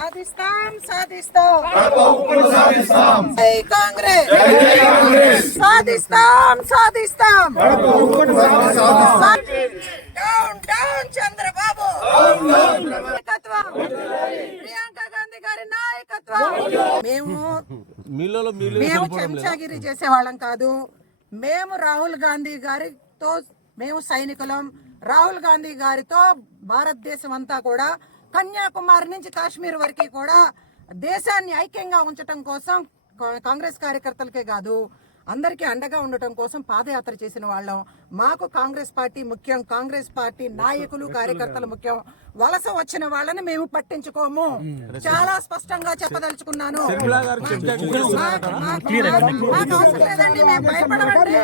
సాధిస్తాం సాధిస్తాం. సాధిస్తాం. జై కాంగ్రెస్. జై కాంగ్రెస్. సాధిస్తాం సాధిస్తాం. Down down Chandrababu. నాయకత్వం. ప్రియాంక గాంధీ గారి నాయకత్వం. మేము మేము చెంచాగిరి చేసేవాళ్ళం కాదు. మేము రాహుల్ గాంధీ గారితో మేము సైనికులం. రాహుల్ గాంధీ గారితో భారతదేశం అంతా కూడా కన్యాకుమారి నుంచి కాశ్మీర్ వరకు కూడా దేశాన్ని ఐక్యంగా ఉంచటం కోసం కా- కాంగ్రెస్ కార్యకర్తలకే కాదు అందరికీ అండగా ఉండటం కోసం పాదయాత్ర చేసిన వాళ్ళం. మాకు కాంగ్రెస్ పార్టీ ముఖ్యం కాంగ్రెస్ పార్టీ నాయకులు కార్యకర్తలు ముఖ్యం. వలస వచ్చిన వాళ్ళని మేము పట్టించుకోము. చాలా స్పష్టంగా చెప్పదలుచుకున్నాను. లేదండి, మేము భయపడమండి.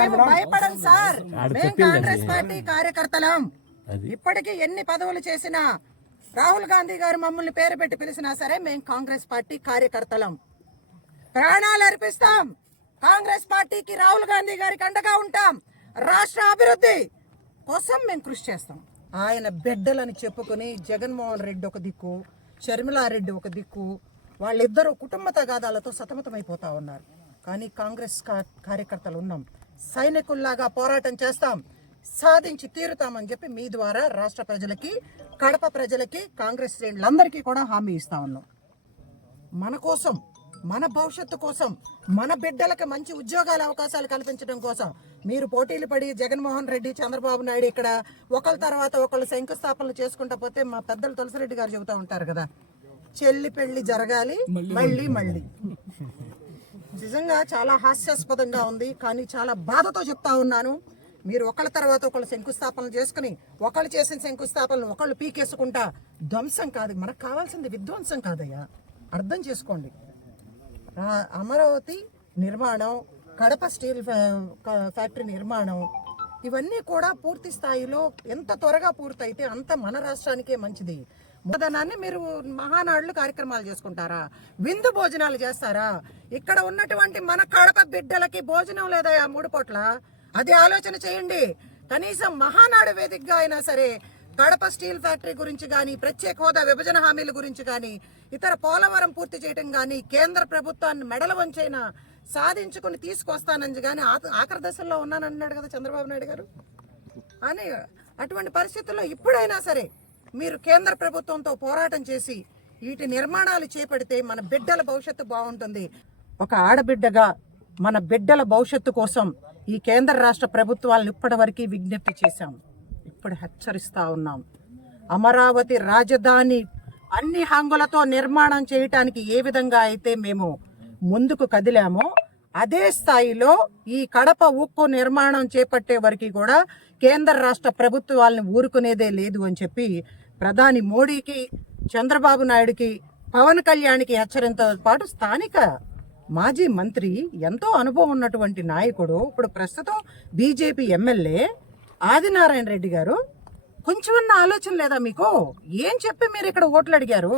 మేము భయపడం సార్. మేము కాంగ్రెస్ పార్టీ కార్యకర్తలం. ఇప్పటికీ ఎన్ని పదవులు చేసినా రాహుల్ గాంధీ గారు మమ్మల్ని పేరు పెట్టి పిలిచినా సరే మేము కాంగ్రెస్ పార్టీ కార్యకర్తలం. ప్రాణాలు అర్పిస్తాం. కాంగ్రెస్ పార్టీకి రాహుల్ గాంధీ గారికి అండగా ఉంటాం. రాష్ట్ర అభివృద్ధి కోసం మేము కృషి చేస్తాం. ఆయన బిడ్డలని చెప్పుకొని జగన్మోహన్ రెడ్డి ఒక దిక్కు షర్మిలారెడ్డి ఒక దిక్కు వాళ్ళిద్దరూ కుటుంబ తగాదాలతో సతమతమైపోతా ఉన్నారు. కానీ కాంగ్రెస్ కార్యకర్తలు ఉన్నాం. సైనికుల్లాగా పోరాటం చేస్తాం. సాధించి తీరుతామని చెప్పి మీ ద్వారా రాష్ట్ర ప్రజలకి కడప ప్రజలకి కాంగ్రెస్ శ్రేణులందరికీ కూడా హామీ ఇస్తా ఉన్నాం. మన కోసం మన భవిష్యత్తు కోసం మన బిడ్డలకు మంచి ఉద్యోగాల అవకాశాలు కల్పించడం కోసం మీరు పోటీలు పడి జగన్మోహన్ రెడ్డి చంద్రబాబు నాయుడు ఇక్కడ ఒకళ్ళ తర్వాత ఒకళ్ళు శంకుస్థాపనలు చేసుకుంటా పోతే మా పెద్దలు తులసిరెడ్డి గారు చెబుతూ ఉంటారు కదా చెల్లి పెళ్ళి జరగాలి మళ్ళీ మళ్ళీ నిజంగా చాలా హాస్యాస్పదంగా ఉంది కానీ చాలా బాధతో చెప్తా ఉన్నాను. మీరు ఒకళ్ళ తర్వాత ఒకళ్ళు శంకుస్థాపనలు చేసుకుని ఒకళ్ళు చేసిన శంకుస్థాపనలు ఒకళ్ళు పీకేసుకుంటా ధ్వంసం కాదు. మనకు కావాల్సింది విధ్వంసం కాదయ్యా. అర్థం చేసుకోండి. అమరావతి నిర్మాణం కడప స్టీల్ ఫ్యా- ఫ్యాక్టరీ నిర్మాణం ఇవన్నీ కూడా పూర్తి స్థాయిలో ఎంత త్వరగా పూర్తయితే అంత మన రాష్ట్రానికే మంచిది. మూలధనాన్ని మీరు మహానాడులు కార్యక్రమాలు చేసుకుంటారా? విందు భోజనాలు చేస్తారా? ఇక్కడ ఉన్నటువంటి మన కడప బిడ్డలకి భోజనం లేదా మూడు పూట్ల. అది ఆలోచన చేయండి. కనీసం మహానాడు వేదికగా అయినా సరే కడప స్టీల్ ఫ్యాక్టరీ గురించి కానీ ప్రత్యేక హోదా విభజన హామీల గురించి కానీ ఇతర పోలవరం పూర్తి చేయడం కానీ కేంద్ర ప్రభుత్వాన్ని మెడల వంచైనా సాధించుకుని తీసుకొస్తానని కానీ ఆఖరి దశల్లో ఉన్నానన్నాడు కదా చంద్రబాబు నాయుడు గారు? అని అటువంటి పరిస్థితుల్లో ఇప్పుడైనా సరే మీరు కేంద్ర ప్రభుత్వంతో పోరాటం చేసి వీటి నిర్మాణాలు చేపడితే మన బిడ్డల భవిష్యత్తు బాగుంటుంది. ఒక ఆడబిడ్డగా మన బిడ్డల భవిష్యత్తు కోసం ఈ కేంద్ర రాష్ట్ర ప్రభుత్వాలను ఇప్పటివరకు విజ్ఞప్తి చేశాం ఇప్పుడు హెచ్చరిస్తూ ఉన్నాం. అమరావతి రాజధాని అన్ని హంగులతో నిర్మాణం చేయటానికి ఏ విధంగా అయితే మేము ముందుకు కదిలామో అదే స్థాయిలో ఈ కడప ఉక్కు నిర్మాణం చేపట్టే వరకు కూడా కేంద్ర రాష్ట్ర ప్రభుత్వాలను ఊరుకునేదే లేదు అని చెప్పి ప్రధాని మోడీకి చంద్రబాబు నాయుడుకి పవన్ కళ్యాణ్కి హెచ్చరింతో పాటు స్థానిక మాజీ మంత్రి ఎంతో అనుభవం ఉన్నటువంటి నాయకుడు. ఇప్పుడు ప్రస్తుతం బీజేపీ ఎమ్మెల్యే ఆదినారాయణ రెడ్డి గారు కొంచెమన్నా ఆలోచన లేదా మీకు? ఏం చెప్పి మీరు ఇక్కడ ఓట్లు అడిగారు?